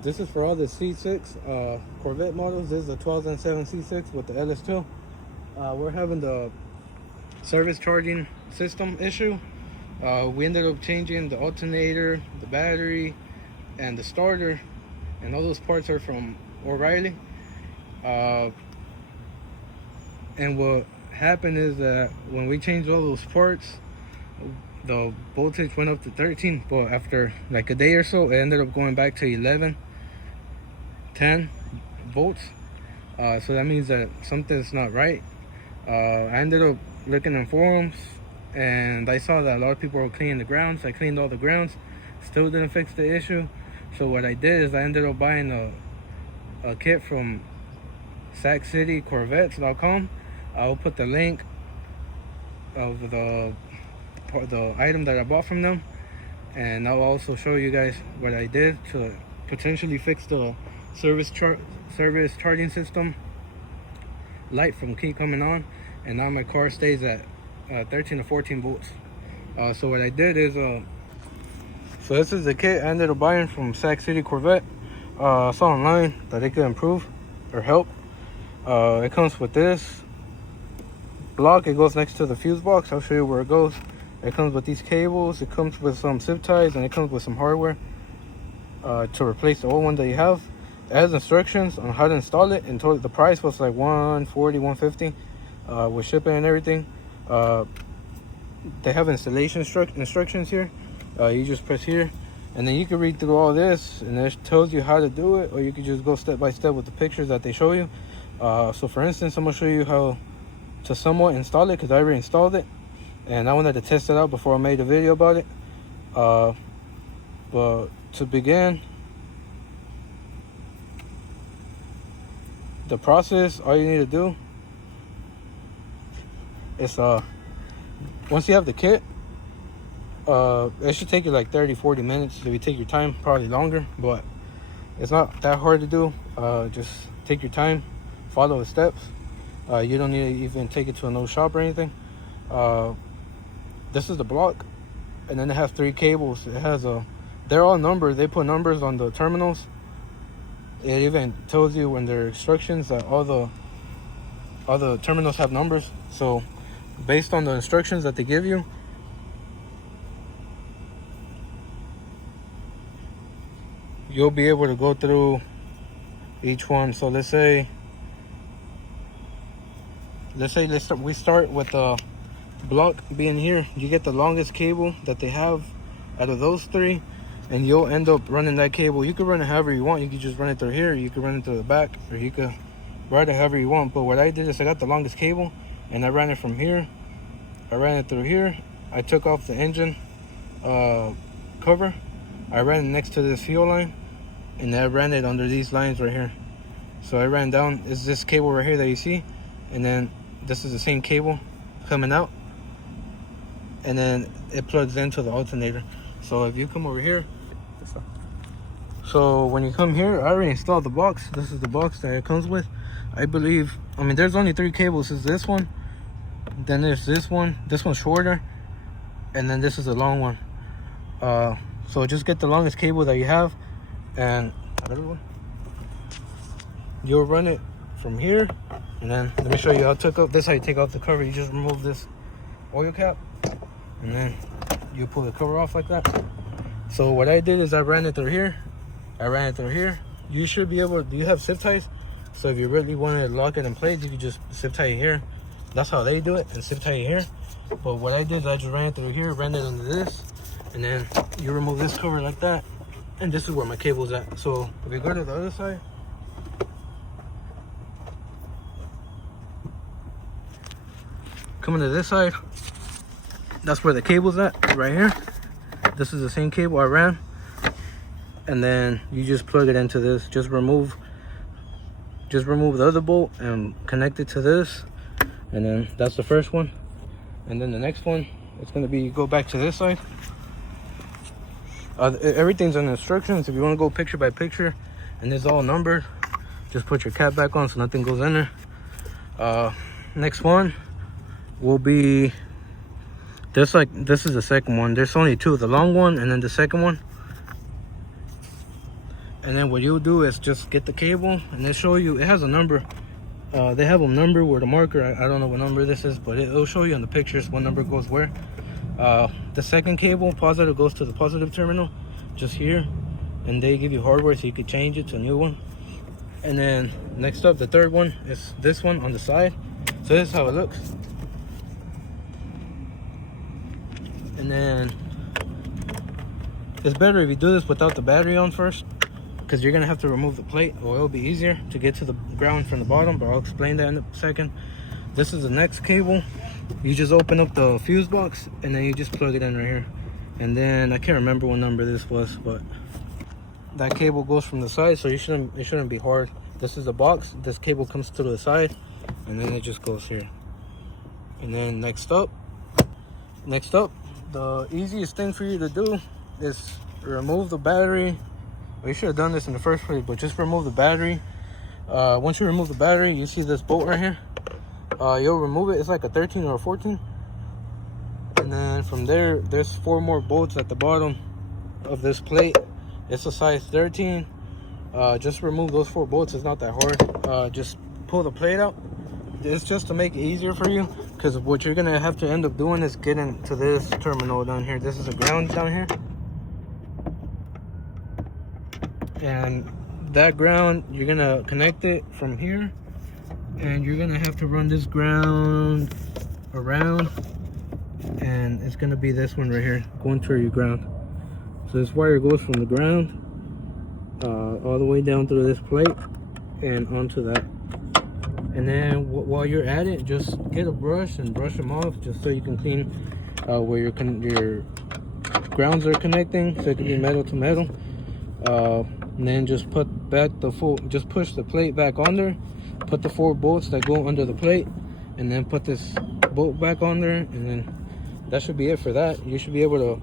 This is for all the C6 Corvette models. This is the 2007 C6 with the LS2. We're having the service charging system issue. We ended up changing the alternator, the battery, and the starter, and all those parts are from O'Reilly. And what happened is that when we changed all those parts, the voltage went up to 13, but after like a day or so, it ended up going back to 11, 10 volts. So that means that something's not right. I ended up looking in forums, and I saw that a lot of people were cleaning the grounds. I cleaned all the grounds, still didn't fix the issue. So what I did is I ended up buying a kit from sackcitycorvettes.com. I'll put the link of the item that I bought from them, and I'll also show you guys what I did to potentially fix the service charging system light from keep coming on, and now my car stays at 13 to 14 volts. So what I did is so this is the kit I ended up buying from Sac City Corvette. I saw online that it could improve or help. It comes with this block. It goes next to the fuse box. I'll show you where it goes. It comes with these cables. It comes with some zip ties, and it comes with some hardware to replace the old one that you have. It has instructions on how to install it, and the price was like $140, $150 with shipping and everything. They have installation instructions here. You just press here, and then you can read through all this, and it tells you how to do it, or you can just go step by step with the pictures that they show you. So for instance, I'm gonna show you how to somewhat install it, because I already installed it and I wanted to test it out before I made a video about it. But to begin the process, all you need to do is once you have the kit, it should take you like 30-40 minutes if you take your time, probably longer, but it's not that hard to do. Just take your time, follow the steps. You don't need to even take it to another shop or anything. This is the block, and then it has 3 cables. It has they're all numbered. They put numbers on the terminals. It even tells you in their instructions that all the terminals have numbers. So based on the instructions that they give you, you'll be able to go through each one. So let's say we start with the block being here. You get the longest cable that they have out of those 3, and you'll end up running that cable. You can run it however you want. You can just run it through here, you can run it through the back, or you could run it however you want. But what I did is I got the longest cable, and I ran it from here. I ran it through here. I took off the engine cover. I ran it next to this fuel line, and I ran it under these lines right here. So I ran down, is this cable right here that you see, and then this is the same cable coming out, and then it plugs into the alternator. So if you come over here, so when you come here, I already installed the box. This is the box that it comes with. I mean there's only 3 cables. Is this one, then there's this one's shorter, and then this is a long one. So just get the longest cable that you have, and you'll run it from here. And then let me show you how I took off. This is how you take off the cover. You just remove this oil cap, and then you pull the cover off like that. So what I did is I ran it through here. You should be able to, you have zip ties, so if you really want to lock it in place, you can just zip tie it here. That's how they do it, and zip tie it here. But what I did is I just ran it through here, ran it under this, and then you remove this cover like that, and this is where my cable's at. So if you go to the other side, coming to this side, that's where the cable's at, right here. This is the same cable I ran, and then you just plug it into this. Just remove the other bolt and connect it to this, and then that's the first one. And then the next one, it's going to be, go back to this side. Everything's on instructions. If you want to go picture by picture, and it's all numbered, just put your cap back on so nothing goes in there. Next one will be this is the second one. There's only 2, the long one and then the second one. And then what you'll do is just get the cable, and they show you, it has a number. They have a number where the marker, I don't know what number this is, but it'll show you on the pictures what number goes where. The second cable, positive, goes to the positive terminal, just here. And they give you hardware so you could change it to a new one. And then next up, the third one is this one on the side. So this is how it looks. And then it's better if you do this without the battery on first, because you're gonna have to remove the plate, or it'll be easier to get to the ground from the bottom, but I'll explain that in a second. This is the next cable. You just open up the fuse box and then you just plug it in right here. And then I can't remember what number this was, but that cable goes from the side, so it shouldn't be hard. This is the box, this cable comes to the side, and then it just goes here. And then next up, the easiest thing for you to do is remove the battery. Well, you should have done this in the first place, but just remove the battery. Once you remove the battery, you see this bolt right here. You'll remove it. It's like a 13 or a 14. And then from there, there's 4 more bolts at the bottom of this plate. It's a size 13. Just remove those 4 bolts. It's not that hard. Just pull the plate out. It's just to make it easier for you, because what you're gonna have to end up doing is getting to this terminal down here. This is a ground down here. And that ground, you're gonna connect it from here, and you're gonna have to run this ground around, and it's gonna be this one right here going to your ground. So this wire goes from the ground all the way down through this plate and onto that. And then while you're at it, just get a brush and brush them off, just so you can clean where your grounds are connecting, so it can be metal to metal. And then just put back just push the plate back on there, put the 4 bolts that go under the plate, and then put this bolt back on there, and then that should be it for that. You should be able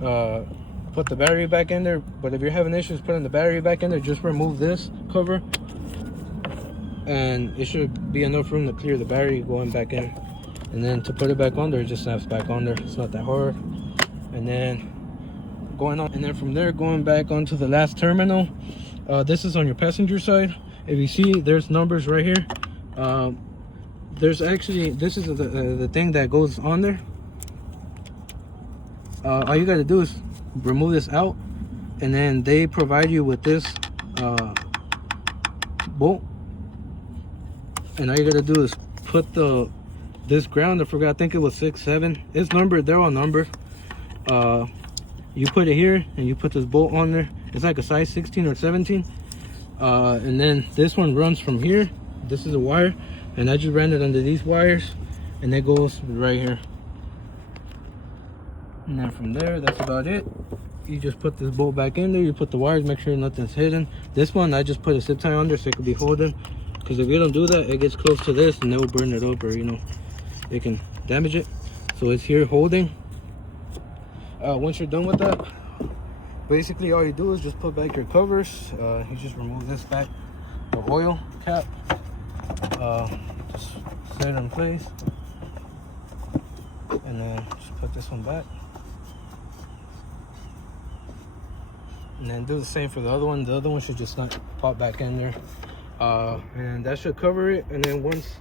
to put the battery back in there. But if you're having issues putting the battery back in there, just remove this cover, and it should be enough room to clear the battery going back in. And then to put it back on there, it just snaps back on there. It's not that hard. And then from there, going back onto the last terminal. This is on your passenger side. If you see, there's numbers right here. There's actually, this is the thing that goes on there. All you got to do is remove this out, and then they provide you with this bolt. And all you got to do is put this ground, I think it was 6, 7. It's numbered. They're all numbered. You put it here, and you put this bolt on there. It's like a size 16 or 17. And then this one runs from here. This is a wire, and I just ran it under these wires, and it goes right here. And then from there, that's about it. You just put this bolt back in there. You put the wires, make sure nothing's hidden. This one, I just put a zip tie under so it could be holding. Because if you don't do that, it gets close to this, and it will burn it up, or it can damage it. So it's here holding. Once you're done with that, basically all you do is just put back your covers. You just remove this back, the oil cap, just set it in place, and then just put this one back, and then do the same for the other one. The other one should just not pop back in there, and that should cover it. And then once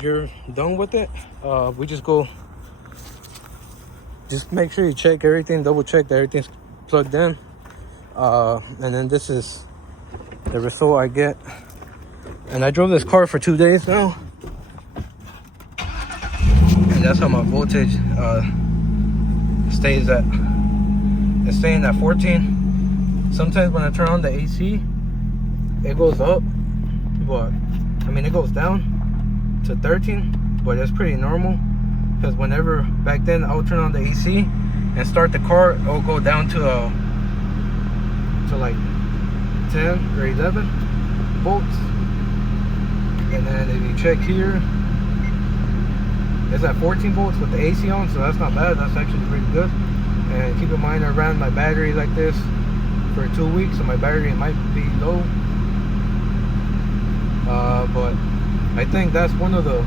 you're done with it, we just make sure you check everything, double check that everything's plugged in. And then this is the result I get. And I drove this car for 2 days now, and that's how my voltage stays at. It's staying at 14. Sometimes when I turn on the AC, it goes up, but it goes down to 13, but it's pretty normal. Because whenever back then I would turn on the AC and start the car, it will go down to like 10 or 11 volts. And then if you check here, it's at 14 volts with the AC on, so that's not bad. That's actually pretty good. And keep in mind, I ran my battery like this for 2 weeks, so my battery might be low. But I think that's one of the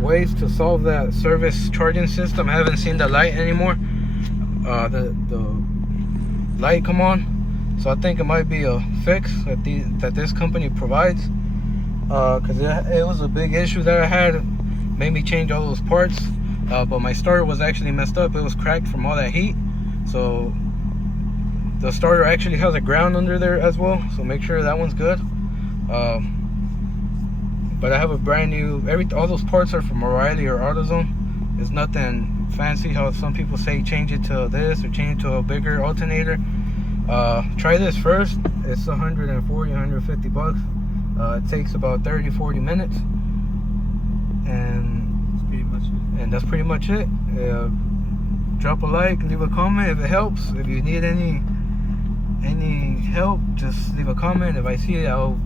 ways to solve that service charging system. I haven't seen the light anymore. The light come on, So I think it might be a fix that this company provides, because it was a big issue that I had. Made me change all those parts, but my starter was actually messed up. It was cracked from all that heat. So the starter actually has a ground under there as well, so make sure that one's good. But I have a brand new, all those parts are from O'Reilly or AutoZone. It's nothing fancy how some people say change it to this or change it to a bigger alternator. Try this first. It's 140, 150 bucks. It takes about 30-40 minutes, and that's pretty much it. Drop a like, leave a comment if it helps. If you need any help, just leave a comment. If I see it, I'll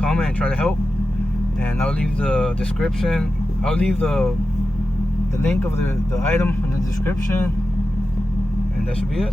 comment and try to help. And I'll leave the description. I'll leave the link of the item in the description, and that should be it.